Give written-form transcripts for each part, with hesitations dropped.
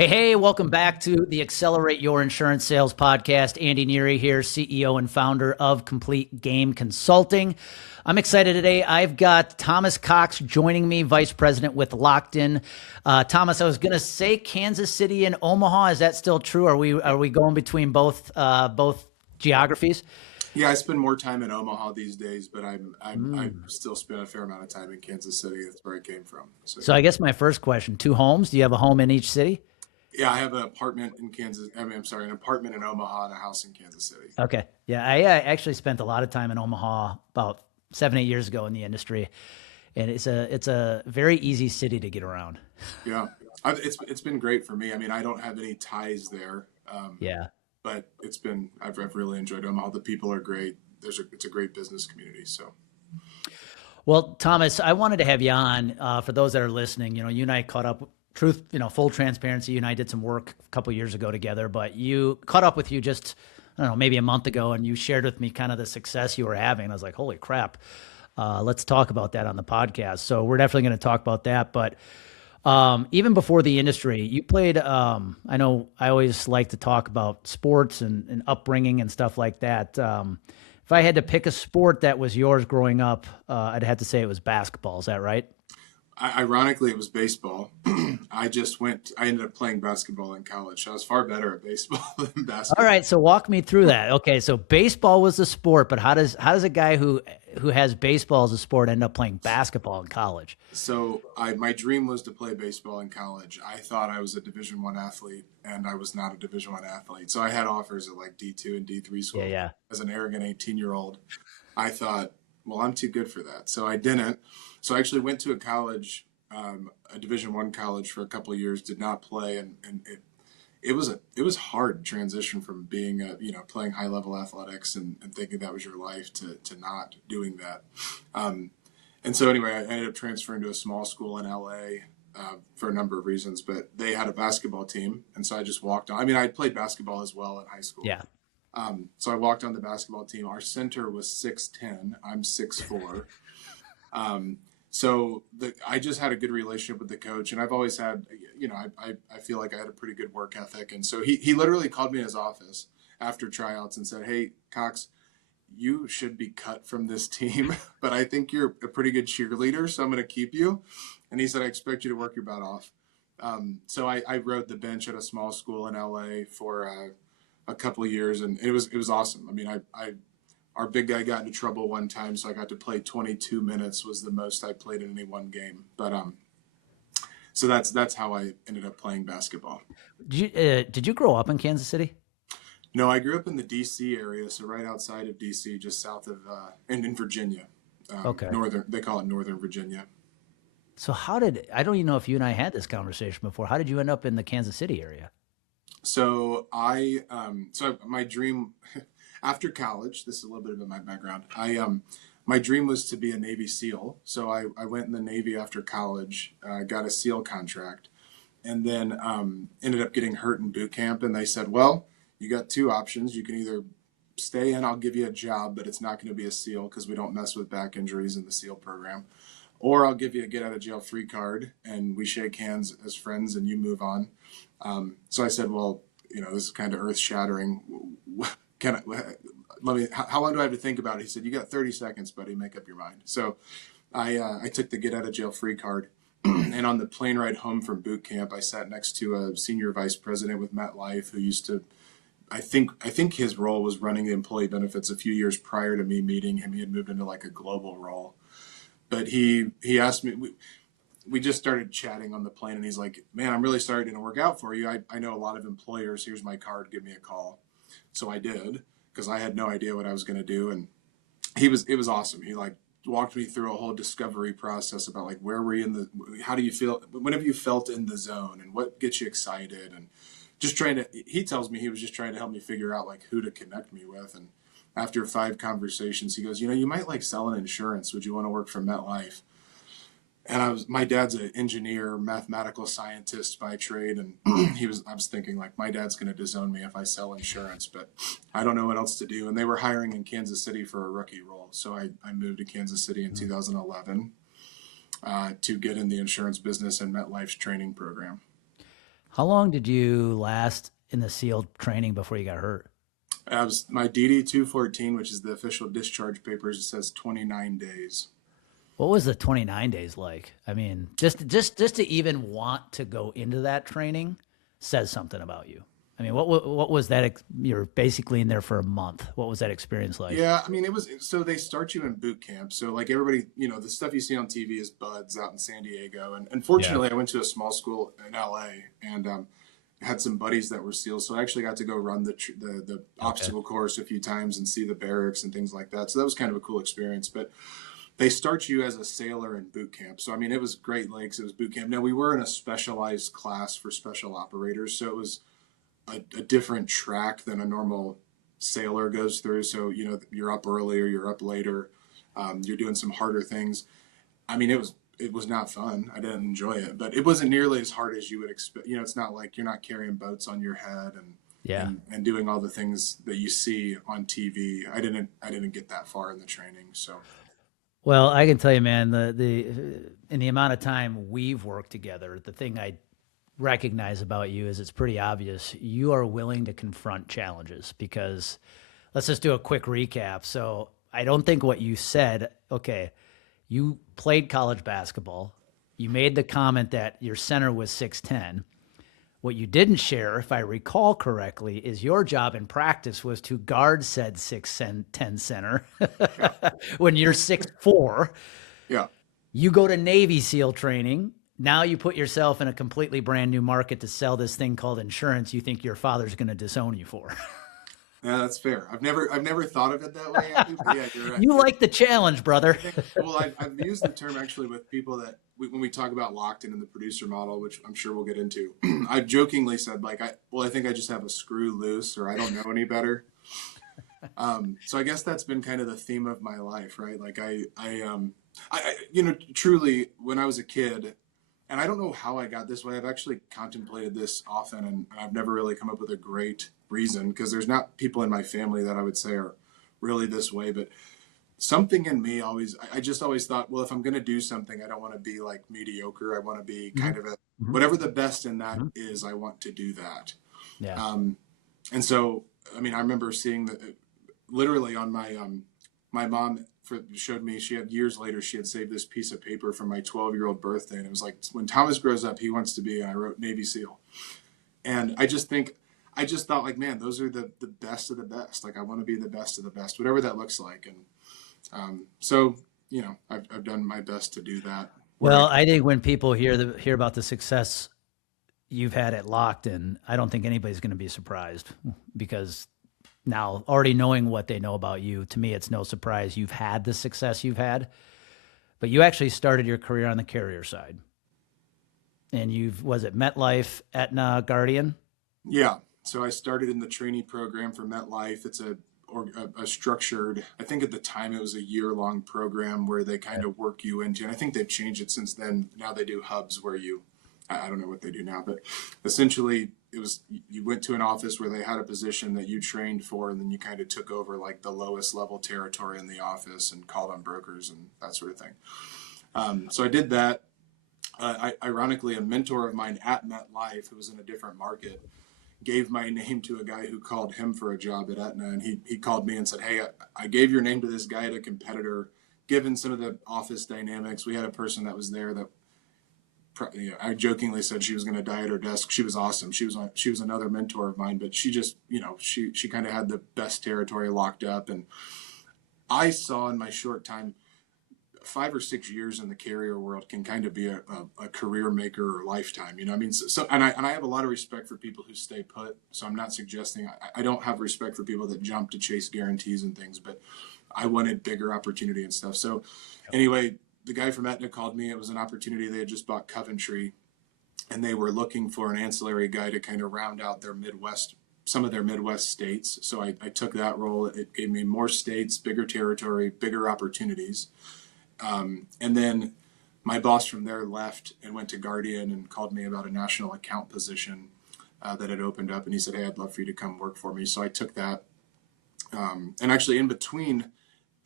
Hey, welcome back to the Accelerate Your Insurance Sales podcast. Andy Neary here, CEO and founder of Complete Game Consulting. I'm excited today. I've got Thomas Cox joining me, Vice President with Lockton. Thomas, I was going to say Kansas City and Omaha. Is that still true? Are we going between both geographies? Yeah, I spend more time in Omaha these days, but I still spend a fair amount of time in Kansas City. That's where I came from. So So yeah, I guess my first question, two homes. Do you have a home in each city? yeah, I have an apartment in Kansas. I'm sorry, an apartment in Omaha and a house in Kansas City. Okay. Yeah, I actually spent a lot of time in Omaha about 7, 8 years ago in the industry, and it's a very easy city to get around. Yeah, it's been great for me. I mean, I don't have any ties there, Yeah. but I've really enjoyed Omaha. The people are great. It's a great business community. So Well, Thomas, I wanted to have you on for those that are listening. You and I caught up. Truth, full transparency. You and I did some work a couple years ago together, but you caught up with you just, I don't know, maybe a month ago, and you shared with me kind of the success you were having. And I was like, holy crap, let's talk about that on the podcast. So we're definitely going to talk about that. But even before the industry, you played. I know I always like to talk about sports and upbringing and stuff like that. If I had to pick a sport that was yours growing up, I'd have to say it was basketball. Is that right? ironically, it was baseball. I ended up playing basketball in college. So I was far better at baseball than All basketball. right, so walk me through that. Okay, so baseball was the sport, but how does a guy who has baseball as a sport end up playing basketball in college? So my dream was to play baseball in college. I thought I was a Division 1 athlete, and I was not a Division 1 athlete. So I had offers at like D2 and D3 Yeah, schools. yeah. As an arrogant 18-year-old, I thought, well, I'm too good for that. So I didn't. So I actually went to a Division 1 college for a couple of years. Did not play, and it was hard transition from being playing high level athletics and thinking that was your life to not doing that. Um, and so anyway, I ended up transferring to a small school in LA for a number of reasons, but they had a basketball team, and so I just walked on. I mean, I played basketball as well in high school. Yeah. So I walked on the basketball team. Our center was 6'10". I'm 6'4". Um, I just had a good relationship with the coach, and I've always had, I feel like I had a pretty good work ethic. And so he literally called me in his office after tryouts and said, "Hey, Cox, you should be cut from this team, but I think you're a pretty good cheerleader, so I'm going to keep you." And he said, "I expect you to work your butt off." So I rode the bench at a small school in LA for a couple of years, and it was awesome. I mean, I our big guy got into trouble one time, so I got to play 22 minutes was the most I played in any one game. But so that's how I ended up playing basketball. Did you grow up in Kansas City? No, I grew up in the D.C. area, so right outside of D.C., just south of and in Virginia, Okay. northern. They call it Northern Virginia. So I don't even know if you and I had this conversation before. How did you end up in the Kansas City area? So my dream after college. This is a little bit of my background. My dream was to be a Navy SEAL. So I went in the Navy after college, got a SEAL contract, and then ended up getting hurt in boot camp. And they said, well, you got two options. You can either stay in, I'll give you a job, but it's not going to be a SEAL because we don't mess with back injuries in the SEAL program. Or I'll give you a get out of jail free card and we shake hands as friends and you move on. So I said, well, this is kind of earth shattering. Can I, let me, how long do I have to think about it? He said, you got 30 seconds, buddy, make up your mind. So I took the get out of jail free card. And on the plane ride home from boot camp, I sat next to a senior vice president with MetLife who used to, I think his role was running the employee benefits a few years prior to me meeting him. He had moved into like a global role. But he asked me, we just started chatting on the plane, and he's like, man, I'm really sorry it didn't work out for you. I know a lot of employers. Here's my card. Give me a call. So I did, because I had no idea what I was going to do. And it was awesome. He like walked me through a whole discovery process about like, where were you how do you feel? When have you felt in the zone and what gets you excited? And just he tells me he was just trying to help me figure out like who to connect me with. And after 5 conversations, he goes, you might like selling insurance. Would you want to work for MetLife? And my dad's an engineer, mathematical scientist by trade. And I was thinking like, my dad's going to disown me if I sell insurance, but I don't know what else to do. And they were hiring in Kansas City for a rookie role. So I moved to Kansas City in 2011 to get in the insurance business and MetLife's training program. How long did you last in the SEAL training before you got hurt? I was my DD 214, which is the official discharge papers. It says 29 days. What was the 29 days like? I mean, just to even want to go into that training says something about you. I mean, what was that? You're basically in there for a month. What was that experience like? Yeah, I mean, it was so they start you in boot camp. So, like everybody, the stuff you see on TV is buds out in San Diego. And Yeah. unfortunately, I went to a small school in LA and had some buddies that were SEALs. So, I actually got to go run the Okay. obstacle course a few times and see the barracks and things like that. So, that was kind of a cool experience. But they start you as a sailor in boot camp. So, I mean, it was Great Lakes, it was boot camp. Now, we were in a specialized class for special operators. So, it was a different track than a normal sailor goes through. So, you're up earlier, you're up later, you're doing some harder things. I mean, it was not fun. I didn't enjoy it, but it wasn't nearly as hard as you would expect. It's not like you're not carrying boats on your head and Yeah. and doing all the things that you see on TV. I didn't get that far in the training. So Well, I can tell you, man, the in the amount of time we've worked together, the thing I recognize about you is it's pretty obvious. You are willing to confront challenges because let's just do a quick recap. So I don't think what you said, okay, you played college basketball. You made the comment that your center was 6'10". What you didn't share, if I recall correctly, is your job in practice was to guard said 6'10" center yeah, when you're 6'4". yeah. You go to Navy SEAL training. Now you put yourself in a completely brand new market to sell this thing called insurance you think your father's going to disown you for. Yeah, that's fair. I've never thought of it that way, Andy, but yeah, you're right. You like the challenge, brother. I think, well, I've used the term actually with people that when we talk about Lockton and the producer model, which I'm sure we'll get into, I've jokingly said like, I think I just have a screw loose or I don't know any better. So I guess that's been kind of the theme of my life, right? Like truly when I was a kid, and I don't know how I got this way. I've actually contemplated this often, and I've never really come up with a great reason because there's not people in my family that I would say are really this way, but something in me always I just always thought, well, if I'm going to do something, I don't want to be like mediocre. I want to be Mm-hmm. kind of a Mm-hmm. whatever the best in that Mm-hmm. is, I want to do that. Yeah. And so I mean, I remember seeing that literally on my mom showed me, she had years later, she had saved this piece of paper from my 12-year-old birthday, and it was like, when Thomas grows up, he wants to be, and I wrote Navy SEAL. And I just thought like, man, those are the best of the best. Like I want to be the best of the best, whatever that looks like. And so, I've done my best to do that. Where I, Well, I think when people hear about the success you've had at Lockton, I don't think anybody's going to be surprised because now already knowing what they know about you, to me, it's no surprise you've had the success you've had. But you actually started your career on the carrier side, and was it MetLife, Aetna, Guardian? yeah. So I started in the trainee program for MetLife. It's a structured, I think at the time it was a year-long program where they kind of work you into, and I think they've changed it since then. Now they do hubs where I don't know what they do now, but essentially it was, you went to an office where they had a position that you trained for, and then you kind of took over like the lowest level territory in the office and called on brokers and that sort of thing. So I did that. Ironically, a mentor of mine at MetLife, who was in a different market, gave my name to a guy who called him for a job at Aetna, and he called me and said, "Hey, I gave your name to this guy at a competitor. Given some of the office dynamics, we had a person that was there that I jokingly said she was going to die at her desk. She was awesome. She was another mentor of mine, but she just she kind of had the best territory locked up, and I saw in my short time 5 or 6 years in the carrier world can kind of be a career maker or lifetime. I mean, so and I have a lot of respect for people who stay put. So I'm not suggesting I don't have respect for people that jump to chase guarantees and things, but I wanted bigger opportunity and stuff. So anyway, the guy from Aetna called me. It was an opportunity. They had just bought Coventry, and they were looking for an ancillary guy to kind of round out their Midwest, some of their Midwest states. So I took that role. It gave me more states, bigger territory, bigger opportunities. And then my boss from there left and went to Guardian and called me about a national account position that had opened up. And he said, "Hey, I'd love for you to come work for me." So I took that. And actually, in between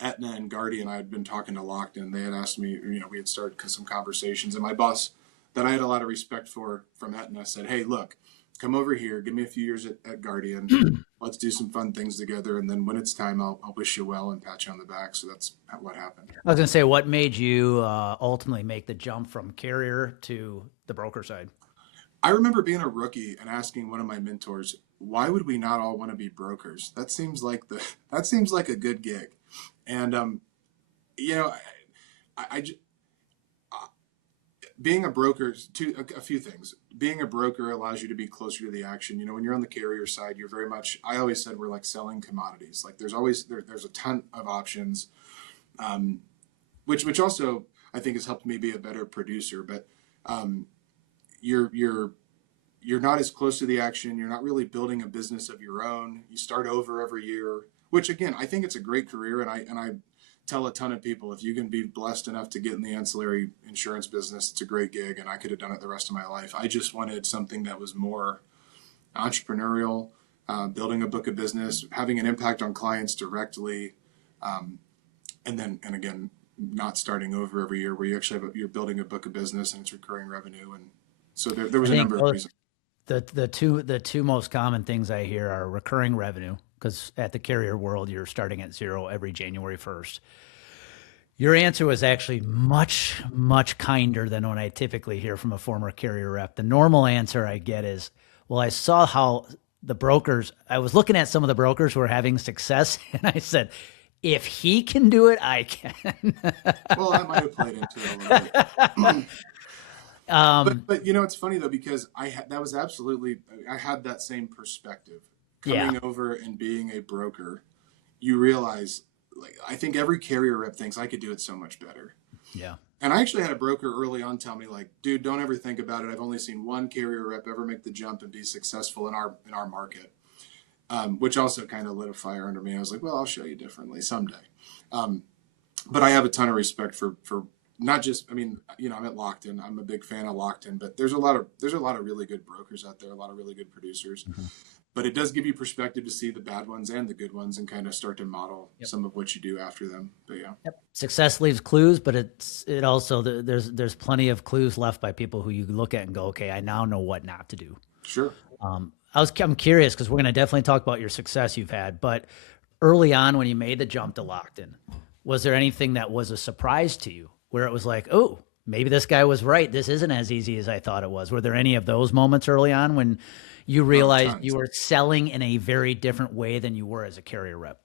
Aetna and Guardian, I had been talking to Lockton. They had asked me, we had started some conversations. And my boss that I had a lot of respect for from Aetna said, hey, look, come over here, give me a few years at Guardian. Let's do some fun things together. And then when it's time, I'll wish you well and pat you on the back. So that's what happened. I was going to say, what made you ultimately make the jump from carrier to the broker side? I remember being a rookie and asking one of my mentors, why would we not all want to be brokers? That seems like a good gig. And, you know, I being a broker, a few things. Being a broker allows you to be closer to the action. You know, when you're on the carrier side, you're very much, I always said we're like selling commodities. Like there's a ton of options, which also I think has helped me be a better producer. But you're not as close to the action. You're not really building a business of your own. You start over every year, which again, I think it's a great career. And I tell a ton of people, if you can be blessed enough to get in the ancillary insurance business, it's a great gig, and I could have done it the rest of my life. I just wanted something that was more entrepreneurial, building a book of business, having an impact on clients directly, and again, not starting over every year, where you actually you're building a book of business and it's recurring revenue. And so there was a number of reasons. The two most common things I hear are recurring revenue, because at the carrier world, you're starting at zero every January 1st. Your answer was actually much, much kinder than what I typically hear from a former carrier rep. The normal answer I get is, well, I saw how the brokers, I was looking at some of the brokers who are having success, and I said, if he can do it, I can. Well, that might have played into it a little bit. But you know, it's funny though, because I had that same perspective coming over and being a broker. You realize, like, I think every carrier rep thinks I could do it so much better. Yeah. And I actually had a broker early on tell me, like, dude, don't ever think about it. I've only seen one carrier rep ever make the jump and be successful in our market, which also kind of lit a fire under me. I was like, well, I'll show you differently someday. But I have a ton of respect for not just, I mean, you know, I'm at Lockton. I'm a big fan of Lockton, but there's a lot of really good brokers out there, a lot of really good producers. Mm-hmm. But it does give you perspective to see the bad ones and the good ones and kind of start to model some of what you do after them. But yeah. Yep. Success leaves clues, but it also, there's plenty of clues left by people who you look at and go, okay, I now know what not to do. Sure. I'm curious, because we're going to definitely talk about your success you've had, but early on when you made the jump to Lockton, was there anything that was a surprise to you where it was like, oh, maybe this guy was right, this isn't as easy as I thought it was? Were there any of those moments early on when you realized you were selling in a very different way than you were as a carrier rep?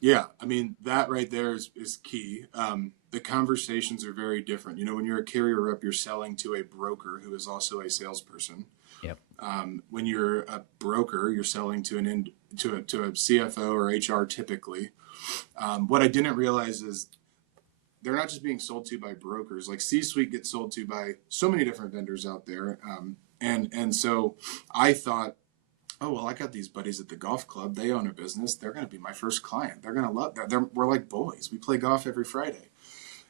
Yeah, I mean, that right there is key. The conversations are very different. You know, when you're a carrier rep, you're selling to a broker who is also a salesperson. Yep. When you're a broker, you're selling to a CFO or HR typically. What I didn't realize is they're not just being sold to by brokers. Like C-Suite gets sold to by so many different vendors out there. And so I thought, oh, well, I got these buddies at the golf club. They own a business. They're going to be my first client. They're going to love that. We're like boys. We play golf every Friday.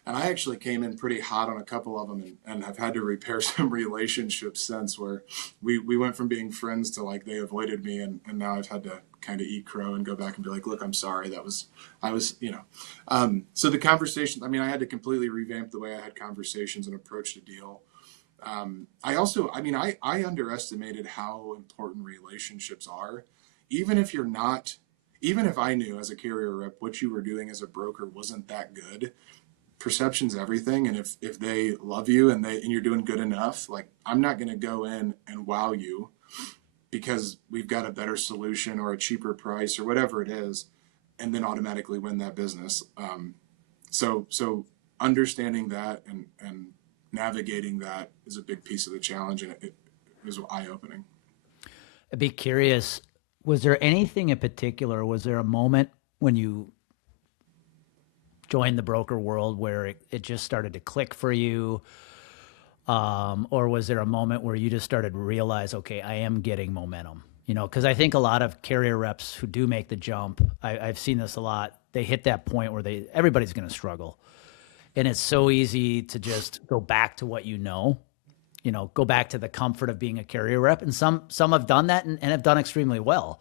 And I actually came in pretty hot on a couple of them and have had to repair some relationships since, where we went from being friends to like they avoided me. And now I've had to kind of eat crow and go back and be like, look, I'm sorry. I was, you know. So the conversation, I mean, I had to completely revamp the way I had conversations and approached a deal. I underestimated how important relationships are. Even if I knew as a carrier rep what you were doing as a broker wasn't that good, perception's everything. And if they love you and you're doing good enough, like, I'm not going to go in and wow you because we've got a better solution or a cheaper price or whatever it is, and then automatically win that business. So understanding that and navigating that is a big piece of the challenge, and it was eye-opening. I'd be curious, was there anything in particular, was there a moment when you joined the broker world where it just started to click for you? Or was there a moment where you just started to realize, okay, I am getting momentum? You know, because I think a lot of carrier reps who do make the jump, I've seen this a lot, they hit that point where everybody's going to struggle. And it's so easy to just go back to what you know, go back to the comfort of being a carrier rep. And some have done that and have done extremely well.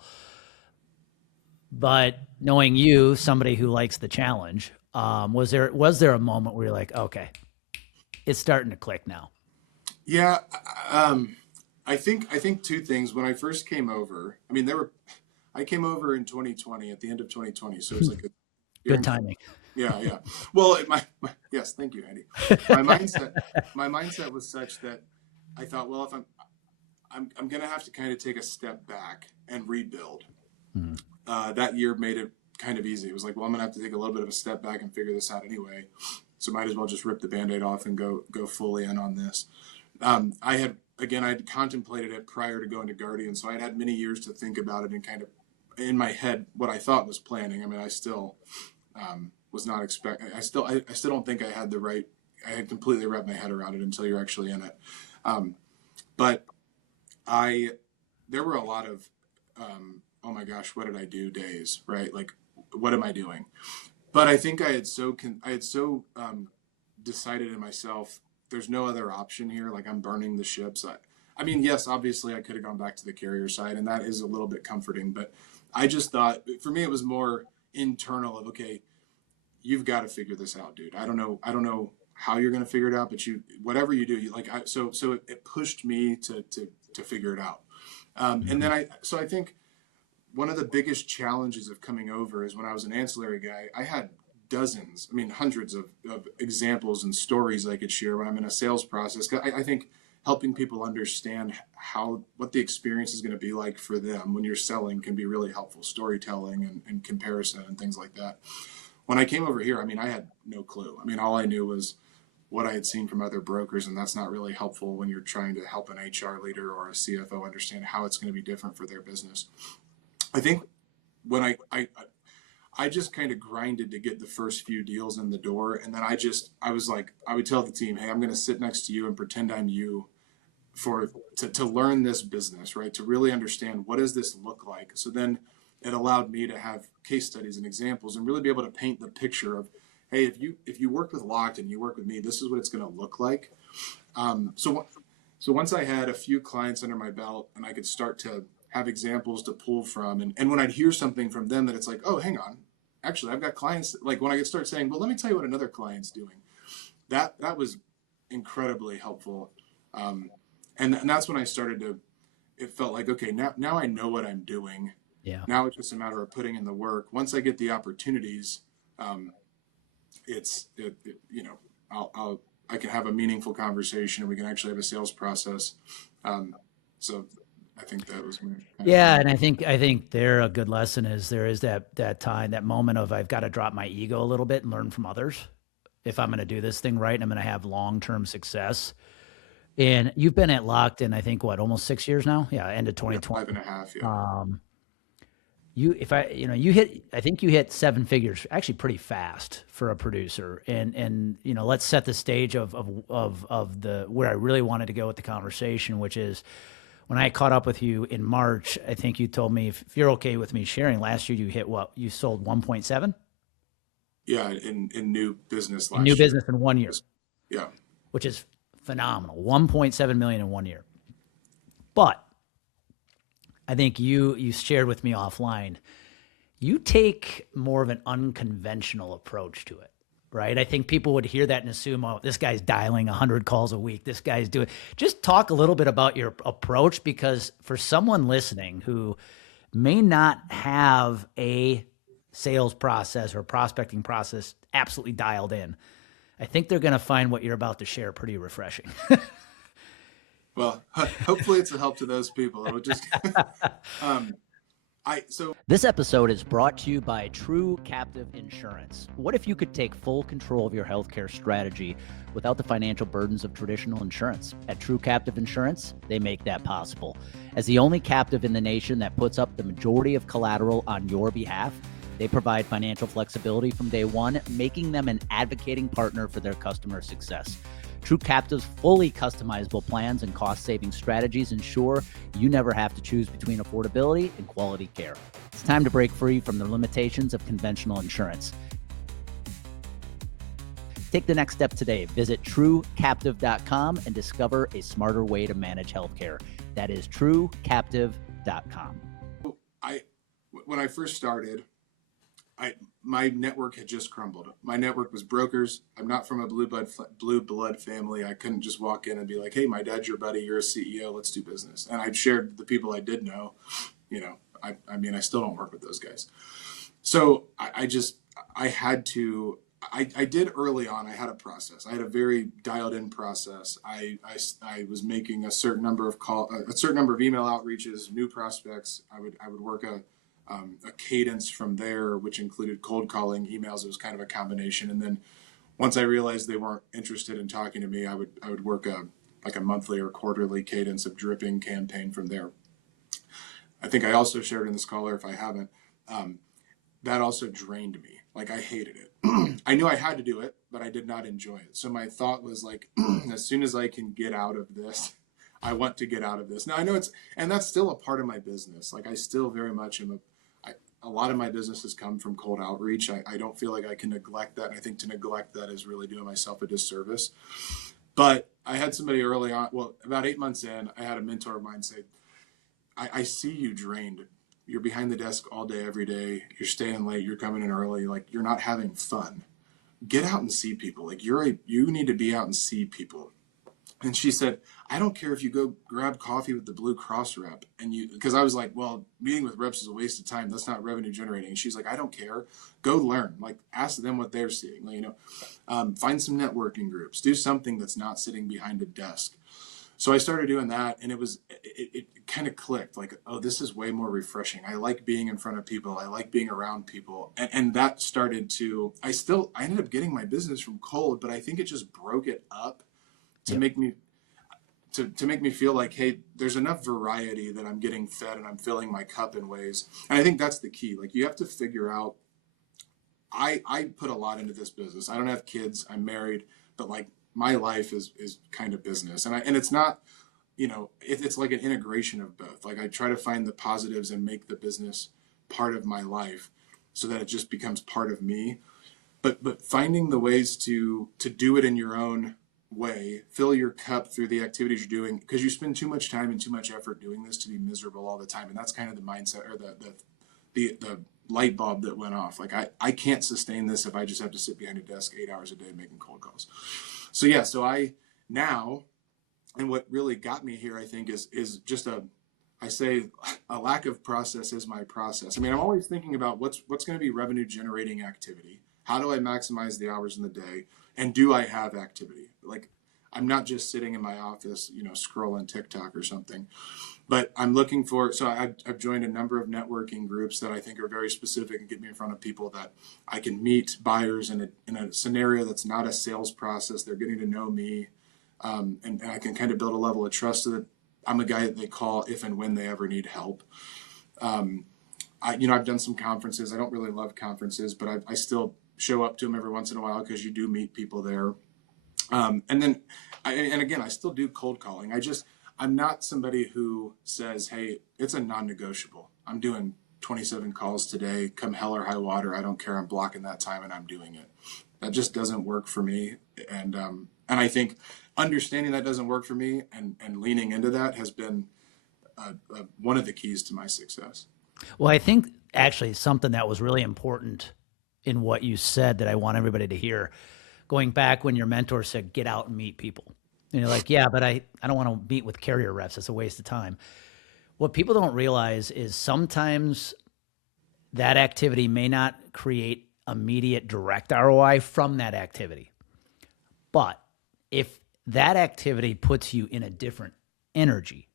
But knowing you, somebody who likes the challenge, was there a moment where you're like, okay, it's starting to click now? Yeah, um, I think two things. When I first came over, I mean, I came over in 2020 at the end of 2020, so it was like a year Good and timing. yeah, yeah. Well, yes, thank you, Andy. My mindset, my mindset was such that I thought, well, if I'm gonna have to kind of take a step back and rebuild. Hmm. That year made it kind of easy. It was like, well, I'm gonna have to take a little bit of a step back and figure this out anyway. So might as well just rip the Band-Aid off and go fully in on this. I had contemplated it prior to going to Guardian, so I had many years to think about it and kind of in my head what I thought was planning. I mean, I still was not expect. I still don't think I had the right. I had completely wrapped my head around it until you're actually in it. Um, but I there were a lot of oh my gosh, what did I do days, right? Like, what am I doing? But I think I had so decided in myself, there's no other option here. Like, I'm burning the ships. I mean, yes, obviously I could have gone back to the carrier side, and that is a little bit comforting. But I just thought, for me, it was more internal of, okay, you've got to figure this out, dude. I don't know how you're going to figure it out, but whatever you do, it pushed me to figure it out. And then I think one of the biggest challenges of coming over is when I was an ancillary guy, I had dozens, I mean, hundreds of examples and stories I could share when I'm in a sales process. I think helping people understand what the experience is going to be like for them when you're selling can be really helpful. Storytelling and comparison and things like that. When I came over here, I mean, I had no clue. I mean, all I knew was what I had seen from other brokers, and that's not really helpful when you're trying to help an HR leader or a CFO understand how it's going to be different for their business. I think when I just kind of grinded to get the first few deals in the door, and then I was like, I would tell the team, hey, I'm going to sit next to you and pretend I'm you to learn this business, right? To really understand, what does this look like? So then it allowed me to have case studies and examples and really be able to paint the picture of, hey, if you work with Lockton and you work with me, this is what it's going to look like. So once I had a few clients under my belt and I could start to have examples to pull from, and when I'd hear something from them that it's like, oh, hang on, actually I've got clients, like when I could start saying, well, let me tell you what another client's doing. That was incredibly helpful. And that's when I started to, it felt like, okay, now I know what I'm doing. Yeah. Now it's just a matter of putting in the work. Once I get the opportunities, you know, I can have a meaningful conversation and we can actually have a sales process. So I think that was my Yeah, and I think there a good lesson is there is that time, that moment of, I've got to drop my ego a little bit and learn from others if I'm going to do this thing right and I'm going to have long-term success. And you've been at Lockton, I think, what, almost 6 years now? Yeah, end of 2020. 5.5. Yeah. I think you hit seven figures actually pretty fast for a producer. And let's set the stage of the where I really wanted to go with the conversation, which is when I caught up with you in March. I think you told me, if you're okay with me sharing, last year you hit what? You sold 1.7? Yeah, in new business last New year. business in 1 year. Yeah. Which is phenomenal. 1.7 million in 1 year. But I think you shared with me offline, you take more of an unconventional approach to it, right? I think people would hear that and assume, oh, this guy's dialing 100 calls a week. This guy's doing. Just talk a little bit about your approach, because for someone listening who may not have a sales process or prospecting process absolutely dialed in, I think they're going to find what you're about to share pretty refreshing. Well, hopefully it's a help to those people. It'll just, This episode is brought to you by True Captive Insurance. What if you could take full control of your healthcare strategy without the financial burdens of traditional insurance? At True Captive Insurance, they make that possible. As the only captive in the nation that puts up the majority of collateral on your behalf, they provide financial flexibility from day one, making them an advocating partner for their customer success. True Captive's fully customizable plans and cost-saving strategies ensure you never have to choose between affordability and quality care. It's time to break free from the limitations of conventional insurance. Take the next step today. Visit truecaptive.com and discover a smarter way to manage healthcare. That is truecaptive.com. when I first started, my network had just crumbled. My network was brokers. I'm not from a blue blood family. I couldn't just walk in and be like, "Hey, my dad's your buddy. You're a CEO. Let's do business." And I shared the people I did know. You know, I mean, I still don't work with those guys. So I had to. I did early on. I had a process. I had a very dialed in process. I was making a certain number of a certain number of email outreaches, new prospects. I would work a cadence from there, which included cold calling, emails. It was kind of a combination. And then once I realized they weren't interested in talking to me, I would work a monthly or quarterly cadence of dripping campaign from there. I think I also shared in this call, or if I haven't, that also drained me. Like, I hated it. I knew I had to do it, but I did not enjoy it. So my thought was like, as soon as I can get out of this, I want to get out of this. Now I know and that's still a part of my business. Like, I still very much am a lot of my business has come from cold outreach. I don't feel like I can neglect that. And I think to neglect that is really doing myself a disservice. But I had somebody early on, well, about 8 months in, I had a mentor of mine say, I see you drained. You're behind the desk all day, every day. You're staying late. You're coming in early. Like, you're not having fun. Get out and see people. Like, you need to be out and see people. And she said, I don't care if you go grab coffee with the Blue Cross rep. Because I was like, well, meeting with reps is a waste of time. That's not revenue generating. And she's like, I don't care. Go learn. Like, ask them what they're seeing. Like, find some networking groups. Do something that's not sitting behind a desk. So I started doing that, and it kind of clicked. Like, oh, this is way more refreshing. I like being in front of people. I like being around people, and that started to. I ended up getting my business from cold, but I think it just broke it up to make me to make me feel like, hey, there's enough variety that I'm getting fed and I'm filling my cup in ways. And I think that's the key. Like, you have to figure out. I put a lot into this business. I don't have kids. I'm married, but like, my life is kind of business, and it's not, it's like an integration of both. Like, I try to find the positives and make the business part of my life, so that it just becomes part of me. But finding the ways to do it in your own way, fill your cup through the activities you're doing, because you spend too much time and too much effort doing this to be miserable all the time, and that's kind of the mindset, or the light bulb that went off. Like, I can't sustain this if I just have to sit behind a desk 8 hours a day making cold calls. So yeah, I now, and what really got me here, I think, is just I say a lack of process is my process. I mean, I'm always thinking about what's going to be revenue generating activity. How do I maximize the hours in the day? And do I have activity? Like, I'm not just sitting in my office, scrolling TikTok or something. But I'm looking for, so I've joined a number of networking groups that I think are very specific and get me in front of people that I can meet buyers in a scenario that's not a sales process. They're getting to know me, and I can kind of build a level of trust so that I'm a guy that they call if and when they ever need help. I've done some conferences. I don't really love conferences, but I still show up to them every once in a while because you do meet people there. And again, I still do cold calling. I'm not somebody who says, hey, it's a non-negotiable. I'm doing 27 calls today, come hell or high water. I don't care. I'm blocking that time and I'm doing it. That just doesn't work for me. And I think understanding that doesn't work for me and leaning into that has been one of the keys to my success. Well, I think actually something that was really important in what you said that I want everybody to hear, going back when your mentor said, get out and meet people. And you're like, yeah, but I don't want to meet with carrier reps. It's a waste of time. What people don't realize is sometimes that activity may not create immediate direct ROI from that activity. But if that activity puts you in a different energy,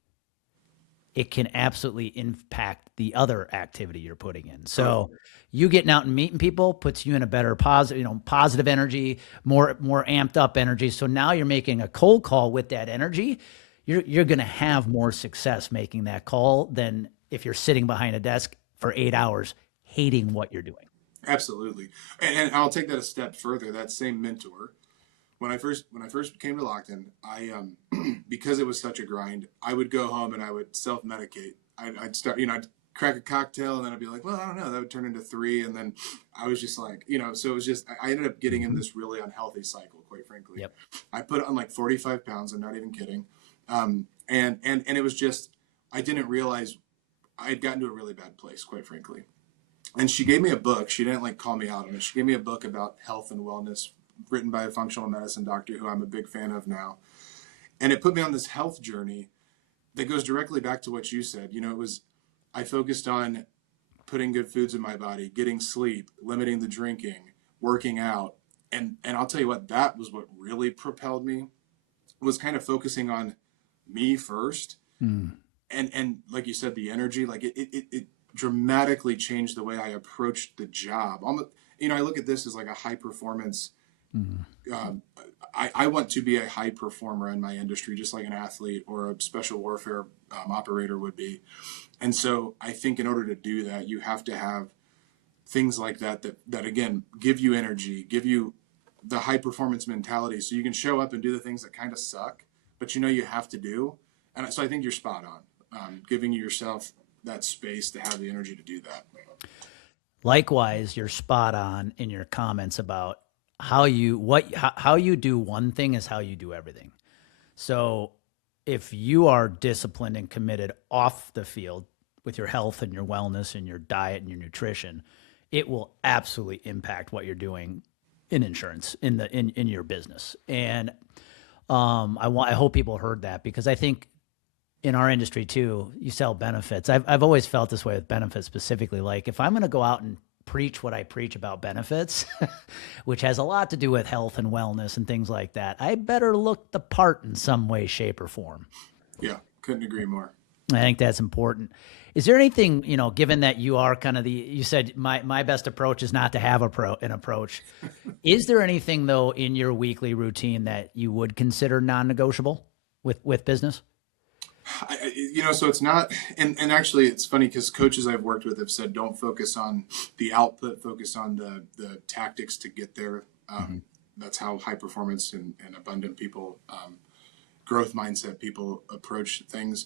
it can absolutely impact the other activity you're putting in. So you getting out and meeting people puts you in a better positive energy, more amped up energy. So now you're making a cold call with that energy. You're going to have more success making that call than if you're sitting behind a desk for 8 hours hating what you're doing. Absolutely. And I'll take that a step further. That same mentor, when I first came to Lockton, I because it was such a grind, I would go home and I would self-medicate. I'd start, I'd crack a cocktail and then I'd be like, well, I don't know, that would turn into 3. And then I was just like, so it was just, I ended up getting in this really unhealthy cycle, quite frankly. Yep. I put on like 45 pounds. I'm not even kidding. And it was just, I didn't realize I had gotten to a really bad place, quite frankly. And she gave me a book. She didn't like call me out on it. She gave me a book about health and wellness written by a functional medicine doctor who I'm a big fan of now. And it put me on this health journey that goes directly back to what you said. You know, I focused on putting good foods in my body, getting sleep, limiting the drinking, working out. And I'll tell you what, that was what really propelled me, was kind of focusing on me first. Mm. And like you said, the energy, like it dramatically changed the way I approached the job. I look at this as like a high performance. Mm. Um, I want to be a high performer in my industry, just like an athlete or a special warfare operator would be. And so I think in order to do that, you have to have things like that again, give you energy, give you the high performance mentality so you can show up and do the things that kind of suck, but you know you have to do. And so I think you're spot on, giving yourself that space to have the energy to do that. Likewise, you're spot on in your comments about how you do one thing is how you do everything. So if you are disciplined and committed off the field with your health and your wellness and your diet and your nutrition, it will absolutely impact what you're doing in insurance in your business. And I hope people heard that, because I think in our industry too, you sell benefits. I've always felt this way with benefits specifically. Like if I'm going to go out and preach what I preach about benefits, which has a lot to do with health and wellness and things like that, I better look the part in some way, shape, or form. Yeah, couldn't agree more. I think that's important. Is there anything, given that you are kind of you said my best approach is not to have an approach. Is there anything though in your weekly routine that you would consider non-negotiable with business? So it's not, and actually it's funny because coaches I've worked with have said, don't focus on the output, focus on the tactics to get there. Mm-hmm. That's how high performance and abundant people, growth mindset people approach things.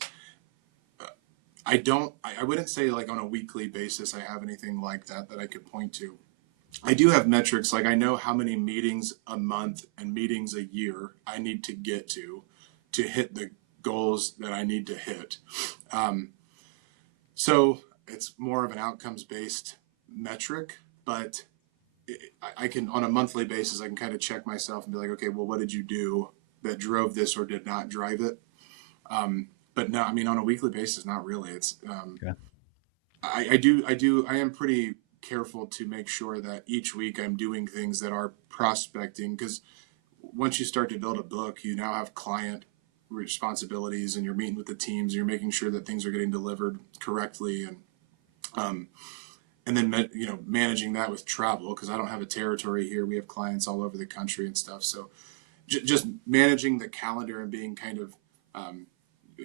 I wouldn't say like on a weekly basis, I have anything like that I could point to. I do have metrics. Like I know how many meetings a month and meetings a year I need to get to hit the goals that I need to hit. So it's more of an outcomes based metric, but I can, on a monthly basis, I can kind of check myself and be like, okay, well, what did you do that drove this or did not drive it? But no, I mean, on a weekly basis, not really. It's, Yeah. I am pretty careful to make sure that each week I'm doing things that are prospecting, because once you start to build a book, you now have client responsibilities and you're meeting with the teams, you're making sure that things are getting delivered correctly. And then, managing that with travel, because I don't have a territory here. We have clients all over the country and stuff. So just managing the calendar and being kind of,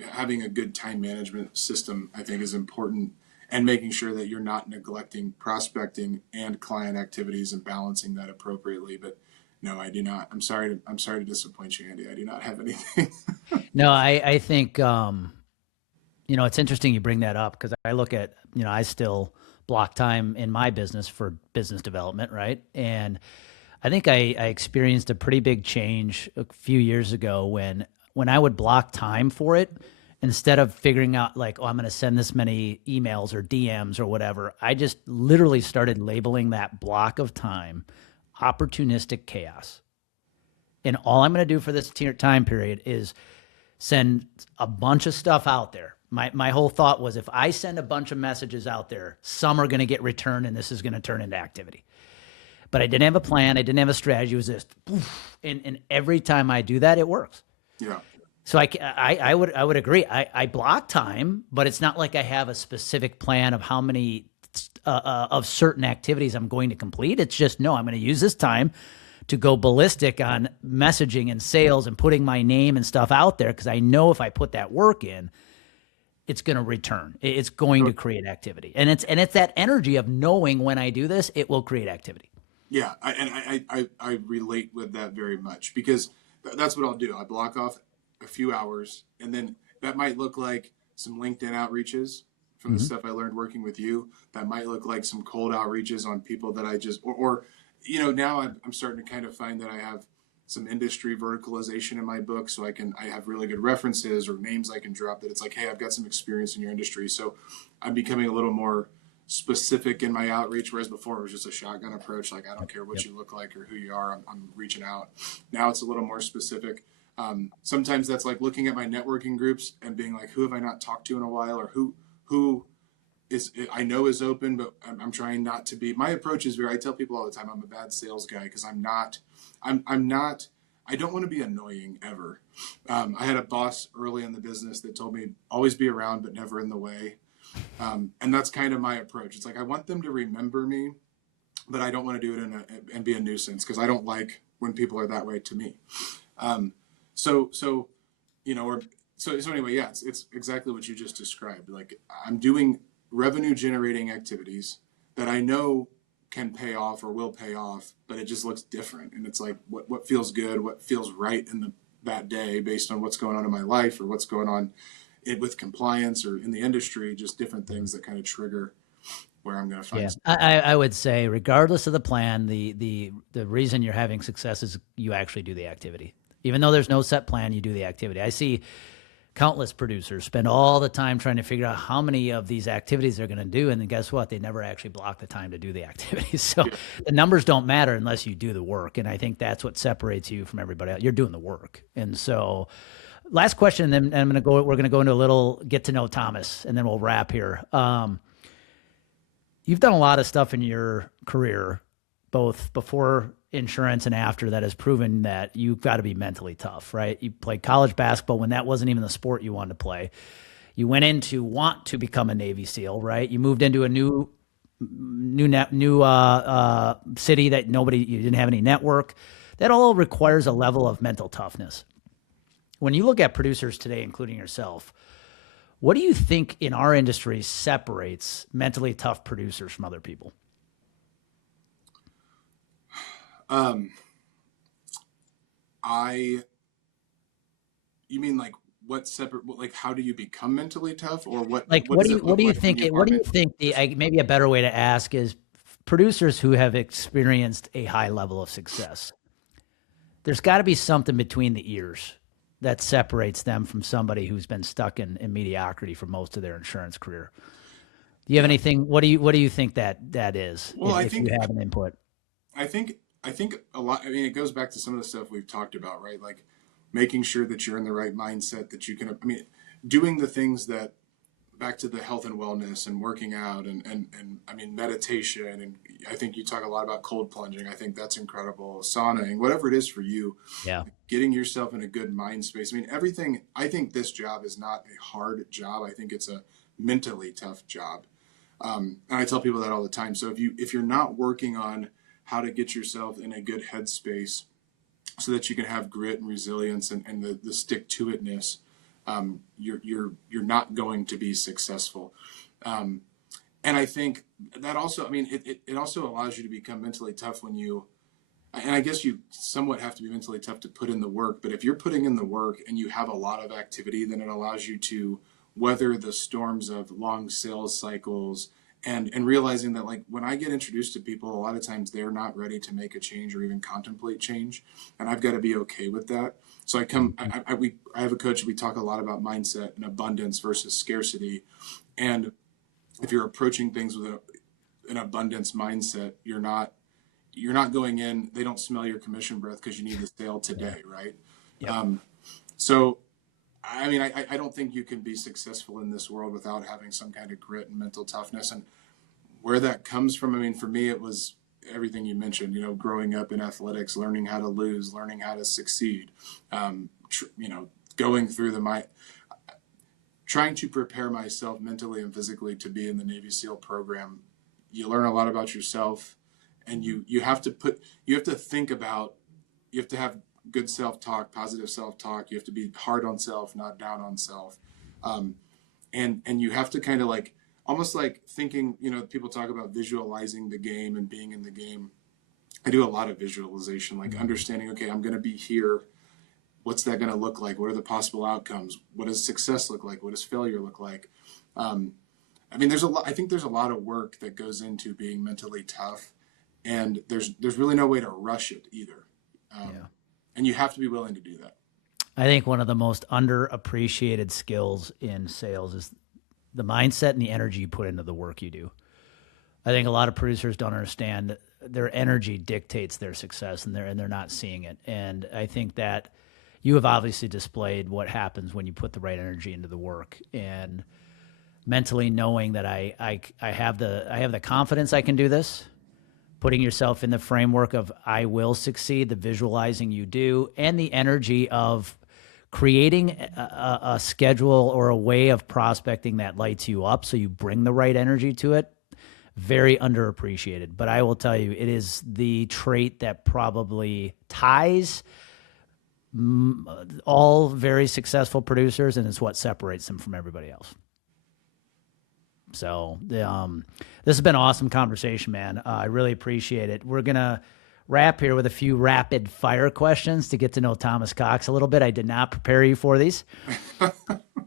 having a good time management system, I think is important, and making sure that you're not neglecting prospecting and client activities and balancing that appropriately. But no, I do not. I'm sorry to disappoint you, Andy. I do not have anything. No, I think, it's interesting you bring that up, because I look at, I still block time in my business for business development, right? And I think I experienced a pretty big change a few years ago when I would block time for it, instead of figuring out like, oh, I'm going to send this many emails or DMs or whatever. I just literally started labeling that block of time opportunistic chaos. And all I'm going to do for this time period is send a bunch of stuff out there. My whole thought was, if I send a bunch of messages out there, some are going to get returned and this is going to turn into activity. But I didn't have a plan. I didn't have a strategy. It was just, poof, and every time I do that, it works. Yeah. So I would agree. I block time, but it's not like I have a specific plan of how many of certain activities I'm going to complete. It's just, no, I'm going to use this time to go ballistic on messaging and sales and putting my name and stuff out there, because I know if I put that work in, it's going to return. It's going to create activity, and it's that energy of knowing when I do this, it will create activity. Yeah, I relate with that very much, because that's what I'll do. I block off a few hours, and then that might look like some LinkedIn outreaches from the stuff I learned working with you. That might look like some cold outreaches on people that I just, or now I'm starting to kind of find that I have some industry verticalization in my book, so I have really good references or names I can drop that it's like, hey, I've got some experience in your industry. So I'm becoming a little more specific in my outreach, whereas before it was just a shotgun approach. Like, I don't care what Yep. you look like or who you are, I'm reaching out. Now it's a little more specific. Sometimes that's like looking at my networking groups and being like, who have I not talked to in a while, or who is I know is open, but I'm trying not to be. My approach is I tell people all the time, I'm a bad sales guy because I'm not. I don't want to be annoying ever. I had a boss early in the business that told me always be around but never in the way. And that's kind of my approach. It's like, I want them to remember me, but I don't want to do it and be a nuisance, because I don't like when people are that way to me. So anyway, yeah, it's exactly what you just described. Like, I'm doing revenue generating activities that I know can pay off or will pay off, but it just looks different. And it's like, what feels good, what feels right in that day based on what's going on in my life or what's going on with compliance or in the industry, just different things that kind of trigger where I'm going to find. Yeah, I would say regardless of the plan, the reason you're having success is you actually do the activity. Even though there's no set plan, you do the activity. I see countless producers spend all the time trying to figure out how many of these activities they're going to do. And then guess what? They never actually block the time to do the activities. So the numbers don't matter unless you do the work. And I think that's what separates you from everybody else. You're doing the work. And so last question, and then we're going to go into a little get to know Thomas, and then we'll wrap here. You've done a lot of stuff in your career, both before insurance and after, that has proven that you've got to be mentally tough, right? You played college basketball when that wasn't even the sport you wanted to play. You went in to want to become a Navy SEAL, right? You moved into a new city that you didn't have any network. That all requires a level of mental toughness. When you look at producers today, including yourself, what do you think in our industry separates mentally tough producers from other people? You mean like what separate, like how do you become mentally tough, or what? Like, what do you think? What do you think? Maybe a better way to ask is producers who have experienced a high level of success. There's got to be something between the ears that separates them from somebody who's been stuck in mediocrity for most of their insurance career. Do you have anything? What do you think that is? Well, if you have an input. I think a lot. I mean, it goes back to some of the stuff we've talked about, right? Like making sure that you're in the right mindset, that you can. I mean, doing the things that, back to the health and wellness and working out and I mean meditation, and I think you talk a lot about cold plunging. I think that's incredible. Saunaing, whatever it is for you. Yeah. Getting yourself in a good mind space. I mean, everything. I think this job is not a hard job. I think it's a mentally tough job. And I tell people that all the time. So if you're not working on how to get yourself in a good headspace so that you can have grit and resilience and the stick to itness, you're not going to be successful. And I think that also, I mean, it also allows you to become mentally tough when you, and I guess you somewhat have to be mentally tough to put in the work, but if you're putting in the work and you have a lot of activity, then it allows you to weather the storms of long sales cycles and realizing that, like, when I get introduced to people, a lot of times they're not ready to make a change or even contemplate change. And I've got to be okay with that. So I have a coach. We talk a lot about mindset and abundance versus scarcity. And if you're approaching things with an abundance mindset, you're not going in, they don't smell your commission breath because you need the sale today. Right. Yep. So, I mean, I don't think you can be successful in this world without having some kind of grit and mental toughness. And where that comes from, I mean, for me, it was everything you mentioned, growing up in athletics, learning how to lose, learning how to succeed, going through trying to prepare myself mentally and physically to be in the Navy SEAL program. You learn a lot about yourself, and you have to think about, you have to have good self-talk, positive self-talk. You have to be hard on self, not down on self. And you have to kind of like, almost like thinking, people talk about visualizing the game and being in the game. I do a lot of visualization, like understanding, okay, I'm going to be here. What's that going to look like? What are the possible outcomes? What does success look like? What does failure look like? I mean, I think there's a lot of work that goes into being mentally tough, and there's really no way to rush it either. And you have to be willing to do that. I think one of the most underappreciated skills in sales is the mindset and the energy you put into the work you do. I think a lot of producers don't understand their energy dictates their success, and they're not seeing it. And I think that you have obviously displayed what happens when you put the right energy into the work, and mentally knowing that I have the confidence I can do this, putting yourself in the framework of I will succeed, the visualizing you do, and the energy of creating a schedule or a way of prospecting that lights you up so you bring the right energy to it. Very underappreciated. But I will tell you, it is the trait that probably ties all very successful producers, and it's what separates them from everybody else. So this has been an awesome conversation, man. I really appreciate it. We're going to wrap here with a few rapid fire questions to get to know Thomas Cox a little bit. I did not prepare you for these, but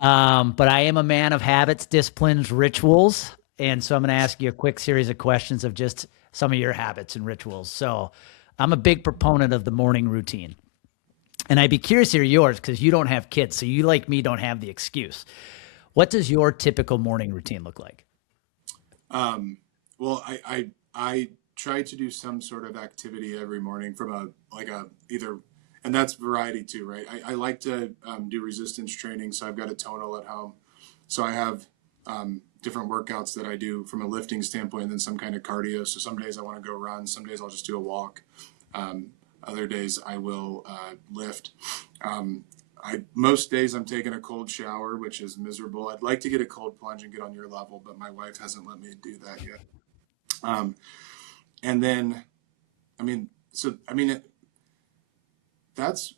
I am a man of habits, disciplines, rituals. And so I'm going to ask you a quick series of questions of just some of your habits and rituals. So I'm a big proponent of the morning routine. And I'd be curious to hear yours because you don't have kids. So you, like me, don't have the excuse. What does your typical morning routine look like? Well, I try to do some sort of activity every morning from either, and that's variety too, right? I like to do resistance training. So I've got a Tonal at home. So I have different workouts that I do from a lifting standpoint and then some kind of cardio. So some days I want to go run. Some days I'll just do a walk. Other days I will lift. Most days I'm taking a cold shower, which is miserable. I'd like to get a cold plunge and get on your level, but my wife hasn't let me do that yet. And then, that's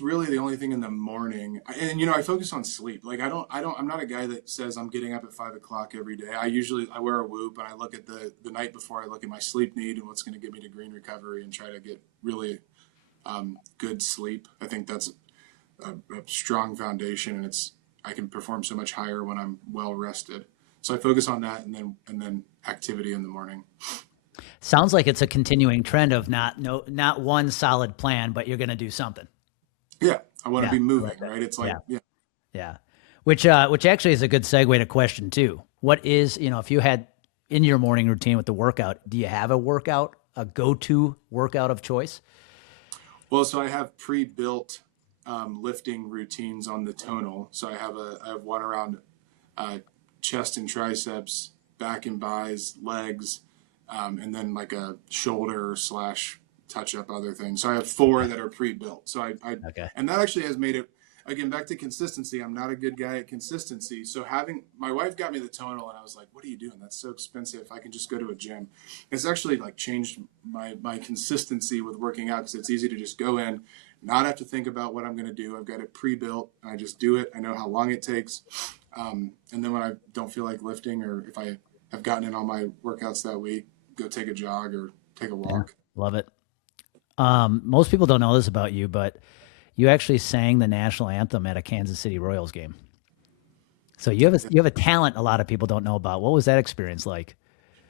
really the only thing in the morning. And, I focus on sleep. Like I'm not a guy that says I'm getting up at 5 o'clock every day. I wear a Whoop and I look at the night before. I look at my sleep need and what's going to get me to green recovery and try to get really good sleep. I think that's a strong foundation, and I can perform so much higher when I'm well rested. So I focus on that, and then activity in the morning. Sounds like it's a continuing trend of not one solid plan, but you're going to do something. Yeah, I want to be moving, right? It's like yeah. Which actually is a good segue to question two. What is, if you had in your morning routine with the workout, do you have a go-to workout of choice? Well, so I have pre-built lifting routines on the Tonal. So I have one around chest and triceps, back and bis, legs, and then like a shoulder / touch up other things. So I have 4 that are pre-built. So and that actually has made it, again, back to consistency. I'm not a good guy at consistency. So my wife got me the Tonal and I was like, what are you doing? That's so expensive. I can just go to a gym. It's actually like changed my consistency with working out because it's easy to just go in, not have to think about what I'm going to do. I've got it pre-built. I just do it. I know how long it takes. And then when I don't feel like lifting, or if I have gotten in all my workouts that week, go take a jog or take a walk. Yeah, love it. Most people don't know this about you, but you actually sang the national anthem at a Kansas City Royals game. So you have a talent a lot of people don't know about. What was that experience like?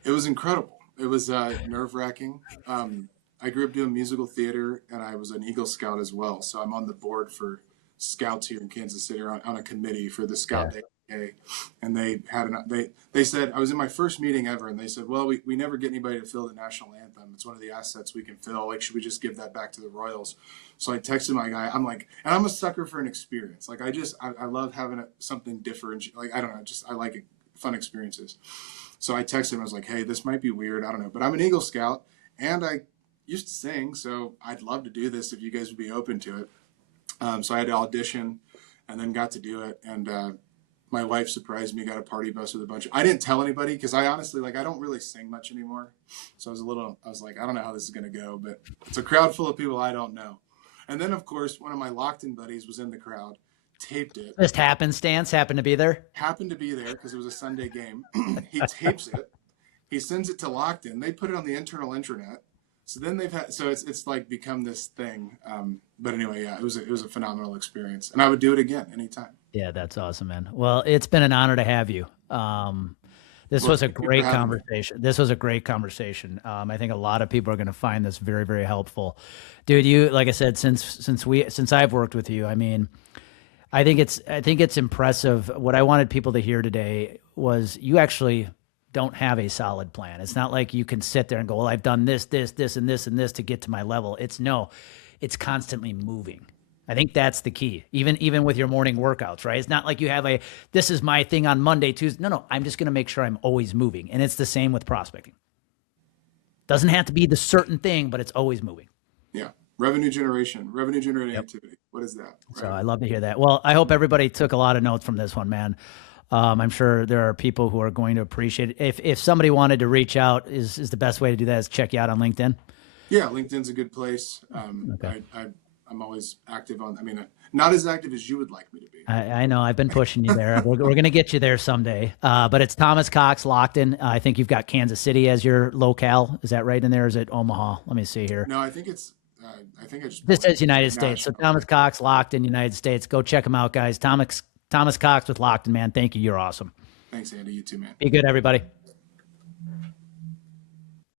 It was incredible. It was nerve-wracking. I grew up doing musical theater, and I was an Eagle Scout as well. So I'm on the board for Scouts here in Kansas City, or on a committee for the Scout Day. And they said, I was in my first meeting ever, and they said, well, we never get anybody to fill the national anthem. It's one of the assets we can fill. Like, should we just give that back to the Royals? So I texted my guy. I'm like, and I'm a sucker for an experience. Like, I love having something different. Like, I don't know, I like it, fun experiences. So I texted him. I was like, hey, this might be weird. I don't know, but I'm an Eagle Scout, and I used to sing, so I'd love to do this if you guys would be open to it. So I had to audition and then got to do it. And my wife surprised me, got a party bus with a bunch of, I didn't tell anybody because I honestly, I don't really sing much anymore. So I was like, I don't know how this is going to go, but it's a crowd full of people I don't know. And then, of course, one of my Lockton buddies was in the crowd, taped it. Just happenstance, happened to be there because it was a Sunday game. He tapes it. He sends it to Lockton. They put it on the internal intranet. So then it's like become this thing. But anyway, yeah, it was a phenomenal experience, and I would do it again anytime. Yeah, that's awesome, man. Well, it's been an honor to have you. This was a great conversation. I think a lot of people are going to find this very, very helpful. Dude, you, like I said, since I've worked with you, I mean, I think it's impressive. What I wanted people to hear today was you actually don't have a solid plan. It's not like you can sit there and go, well, I've done this, this, this, and this, and this to get to my level. It's constantly moving. I think that's the key. Even with your morning workouts, right? It's not like you have this is my thing on Monday, Tuesday. No, I'm just going to make sure I'm always moving. And it's the same with prospecting. Doesn't have to be the certain thing, but it's always moving. Yeah. Revenue generating activity. What is that? Right. So I love to hear that. Well, I hope everybody took a lot of notes from this one, man. I'm sure there are people who are going to appreciate it. If somebody wanted to reach out, is the best way to do that is check you out on LinkedIn? Yeah, LinkedIn's a good place. Okay. I'm always active not as active as you would like me to be. I know. I've been pushing you there. We're going to get you there someday. But it's Thomas Cox, Lockton. I think you've got Kansas City as your locale. Is that right in there? Or is it Omaha? Let me see here. No, I think it's. This says United States. So Thomas Cox, Lockton, United States. Go check him out, guys. Thomas Cox with Lockton, man. Thank you. You're awesome. Thanks, Andy. You too, man. Be good, everybody.